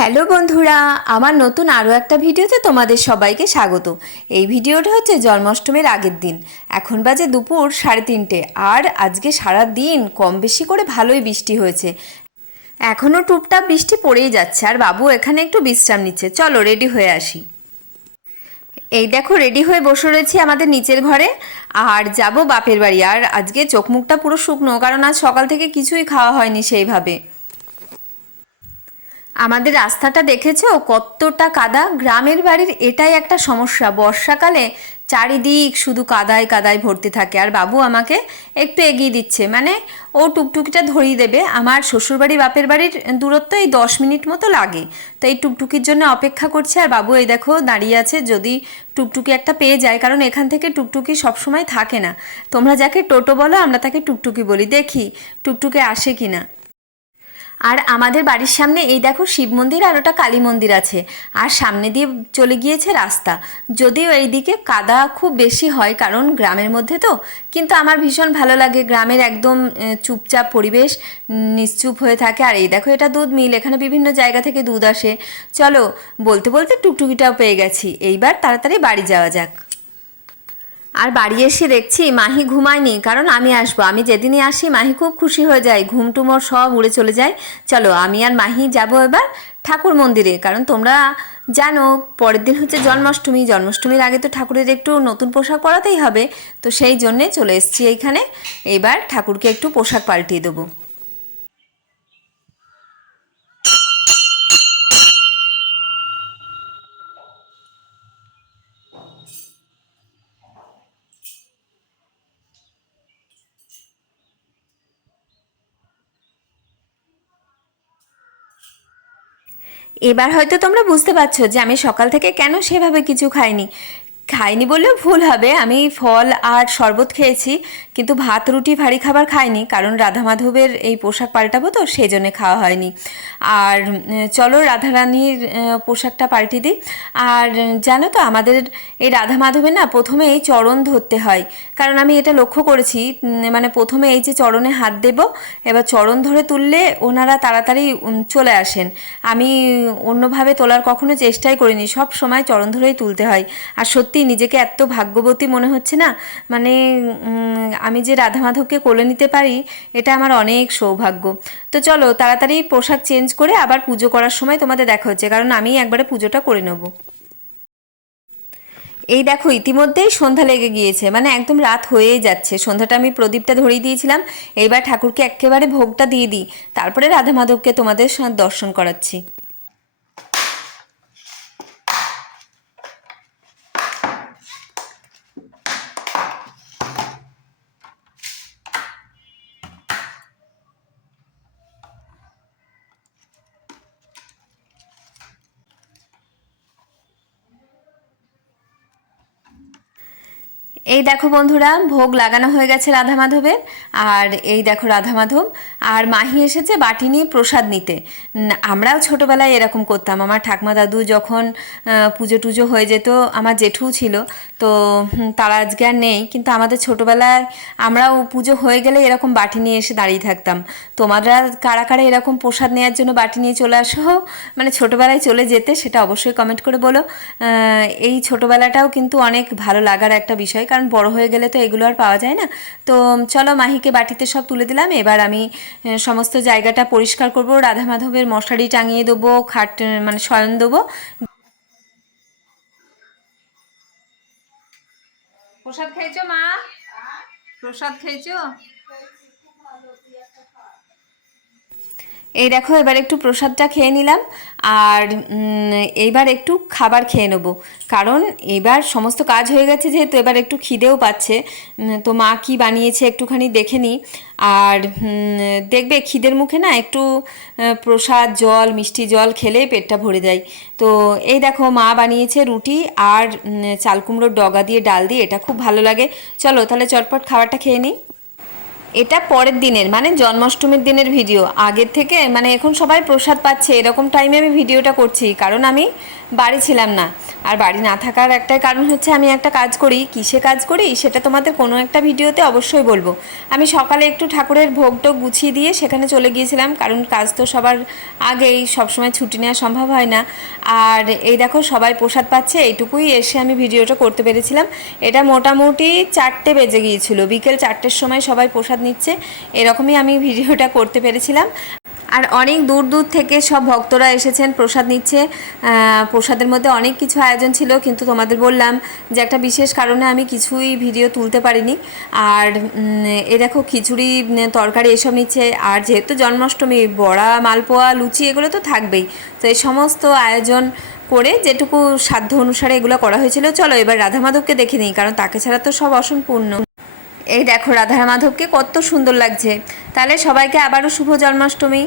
Hello বন্ধুরা, আমার নতুন আরও একটা ভিডিওতে তোমাদের সবাইকে স্বাগত। এই ভিডিওটা হচ্ছে জন্মাষ্টমীর আগের দিন। এখন বাজে দুপুর 3:30, আর আজকে সারা দিন কম বেশি করে ভালোই বৃষ্টি হয়েছে। এখনও টুপটাপ বৃষ্টি পড়েই যাচ্ছে, আর বাবু এখানে একটু বিশ্রাম নিচ্ছে। চলো রেডি হয়ে আসি। এই দেখো রেডি হয়ে বসে রয়েছি আমাদের নিচের ঘরে, আর যাব বাপের বাড়ি। আর আজকে চোখ মুখটা পুরো শুকনো, কারণ আজ সকাল থেকে কিছুই খাওয়া হয়নি সেইভাবে। আমাদের রাস্তাটা দেখেছো কতটা কাদা? গ্রামের বাড়ির এটাই একটা সমস্যা, বর্ষাকালে চারিদিক শুধু কাদায় কাদায় ভর্তি থাকে। আর বাবু আমাকে একটু এগিয়ে দিচ্ছে, মানে ও টুকটুকিটা ধরিয়ে দেবে। আমার শ্বশুরবাড়ি বাপের বাড়ির দূরত্ব এই 10 মিনিট মতো লাগে, তো এই টুকটুকির জন্য অপেক্ষা করছে। আর বাবু এই দেখো দাঁড়িয়ে আছে, যদি টুকটুকি একটা পেয়ে যায়, কারণ এখান থেকে টুকটুকি সবসময় থাকে না। তোমরা যাকে টোটো বলো, আমরা তাকে টুকটুকি বলি। দেখি টুকটুকি আসে কি না। আর আমাদের বাড়ির সামনে এই দেখো শিব মন্দির আর ওটা কালী মন্দির আছে, আর সামনে দিয়ে চলে গিয়েছে রাস্তা। যদিও এইদিকে কাদা খুব বেশি হয়, কারণ গ্রামের মধ্যে তো, কিন্তু আমার ভীষণ ভালো লাগে। গ্রামের একদম চুপচাপ পরিবেশ, নিশ্চুপ হয়ে থাকে। আর এই দেখো এটা দুধ মিল, এখানে বিভিন্ন জায়গা থেকে দুধ আসে। চলো বলতে বলতে টুকটুকিটাও পেয়ে গেছি, এইবার তাড়াতাড়ি বাড়ি যাওয়া যাক। আর বাড়ি এসে দেখছি মাহি ঘুমায়নি, কারণ আমি আসবো। আমি যেদিনই আসি মাহি খুব খুশি হয়ে যায়, ঘুমটুমোর সব উড়ে চলে যায়। চলো আমি আর মাহি যাব এবার ঠাকুর মন্দিরে, কারণ তোমরা জানো পরের দিন হচ্ছে জন্মাষ্টমী। জন্মাষ্টমীর আগে তো ঠাকুরের একটু নতুন পোশাক পরাতেই হবে, তো সেই জন্যে চলে এসেছি এইখানে। এবার ঠাকুরকে একটু পোশাক পাল্টিয়ে দেবো। এবার হয়তো তোমরা বুঝতে পারছো যে আমি সকাল থেকে কেন সেভাবে কিছু খাইনি। খাইনি বললেও ভুল হবে, আমি ফল আর শরবত খেয়েছি, কিন্তু ভাত রুটি ভারী খাবার খাইনি, কারণ রাধা মাধবের এই পোশাক পাল্টাবো তো সেই জন্যে খাওয়া হয়নি। আর চলো রাধারানীর পোশাকটা পাল্টে দিই। আর জানো তো আমাদের এই রাধা মাধবের না প্রথমে এই চরণ ধরতে হয়, কারণ আমি এটা লক্ষ্য করেছি। মানে প্রথমে এই যে চরণে হাত দেব, এবার চরণ ধরে তুললে ওনারা তাড়াতাড়ি চলে আসেন। আমি অন্যভাবে তোলার কখনো চেষ্টাই করিনি, সব সময় চরণ ধরেই তুলতে হয়। আর সত্যি নিজেকে এত ভাগ্যবতী মনে হচ্ছে না, মানে আমি যে রাধা মাধবকে কোলে নিতে পারি, এটা আমার অনেক সৌভাগ্য। তো চলো তাড়াতাড়ি পোশাক চেঞ্জ করে আবার পুজো করার সময় তোমাদের দেখা হচ্ছে, কারণ আমি একবারে পুজোটা করে নেব। এই দেখো ইতিমধ্যেই সন্ধ্যা লেগে গিয়েছে, মানে একদম রাত হয়েই যাচ্ছে। সন্ধ্যাটা আমি প্রদীপটা ধরিয়ে দিয়েছিলাম, এইবার ঠাকুরকে একেবারে ভোগটা দিয়ে দিই, তারপরে রাধা মাধবকে তোমাদের সাথে দর্শন করাচ্ছি। এই দেখো বন্ধুরা, ভোগ লাগানো হয়ে গেছে রাধা মাধবের। আর এই দেখো রাধা মাধব আর মাহি এসেছে বাটি নিয়ে প্রসাদ নিতে। আমরাও ছোটোবেলায় এরকম করতাম। আমার ঠাকমা দাদু যখন পুজো টুজো হয়ে যেত, আমার জেঠু ছিল, তো তারা আজকে আর নেই, কিন্তু আমাদের ছোটোবেলায় আমরাও পুজো হয়ে গেলে এরকম বাটি নিয়ে এসে দাঁড়িয়ে থাকতাম। তোমরা কারা কারা এরকম প্রসাদ নেওয়ার জন্য বাটি নিয়ে চলে আসো, মানে ছোটোবেলায় চলে যেতে, সেটা অবশ্যই কমেন্ট করে বলো। এই ছোটোবেলাটাও কিন্তু অনেক ভালো লাগার একটা বিষয়, কারণ বড় হয়ে গেলে তো এগুলো আর পাওয়া যায় না। তো চলো মাহিকে বাটিতে সব তুলে দিলাম। এবার আমি সমস্ত জায়গাটা পরিষ্কার করব, রাধা মাধবের মশারি টাঙিয়ে দেবো, খাট মানে শয়ন দেবো। প্রসাদ খেয়েছো মা? প্রসাদ খেয়েছো? এই দেখো এবার একটু প্রসাদটা খেয়ে নিলাম, আর এইবার একটু খাবার খেয়ে নেব, কারণ এবার সমস্ত কাজ হয়ে গেছে যেহেতু, এবার একটু খিদেও পাচ্ছে। তো মা কি বানিয়েছে একটুখানি দেখে নিই। আর দেখবে খিদের মুখে না একটু প্রসাদ জল মিষ্টি জল খেলে পেটটা ভরে যায়। তো এই দেখো মা বানিয়েছে রুটি আর চাল কুমড়োর ডগা দিয়ে ডাল দিয়ে, এটা খুব ভালো লাগে। চলো তাহলে চটপট খাবারটা খেয়ে নিই। এটা পরের দিনের মানে জন্মাষ্টমীর দিনের ভিডিও। আগের থেকে মানে এখন সবাই প্রসাদ পাচ্ছে এরকম টাইমে আমি ভিডিওটা করছি, কারণ আমি বাড়ি ছিলাম না। আর বাড়ি না থাকার একটাই কারণ হচ্ছে আমি একটা কাজ করি, কিসে কাজ করি সেটা তোমাদের কোনো একটা ভিডিওতে অবশ্যই বলবো। আমি সকালে একটু ঠাকুরের ভোগ টোগ গুছিয়ে দিয়ে সেখানে চলে গিয়েছিলাম, কারণ কাজ তো সবার আগেই, সবসময় ছুটি নেওয়া সম্ভব হয় না। আর এই দেখো সবাই প্রসাদ পাচ্ছে, এইটুকুই এসে আমি ভিডিওটা করতে পেরেছিলাম। এটা মোটামুটি 4টে বেজে গিয়েছিল, বিকেল 4টের সময় সবাই প্রসাদ নিচ্ছে, এরকমই আমি ভিডিওটা করতে পেরেছিলাম। আর অনেক দূর দূর থেকে সব ভক্তরা এসেছেন, প্রসাদ নিচ্ছে। প্রসাদের মধ্যে অনেক কিছু আয়োজন ছিল, কিন্তু তোমাদের বললাম যে একটা বিশেষ কারণে আমি কিছুই ভিডিও তুলতে পারিনি। আর এ দেখো খিচুড়ি, তরকারি এসব নিচ্ছে। আর যেহেতু জন্মাষ্টমী, বড়া, মালপোয়া, লুচি এগুলো তো থাকবেই। তো এই সমস্ত আয়োজন করে যেটুকু সাধ্য অনুসারে এগুলো করা হয়েছিল। চলো এবার রাধা মাধবকে দেখে নিই, কারণ তাকে ছাড়া তো সব অসম্পূর্ণ। এই দেখো রাধা মাধবকে কত সুন্দর লাগছে। তাহলে সবাইকে আবারও শুভ জন্মাষ্টমী।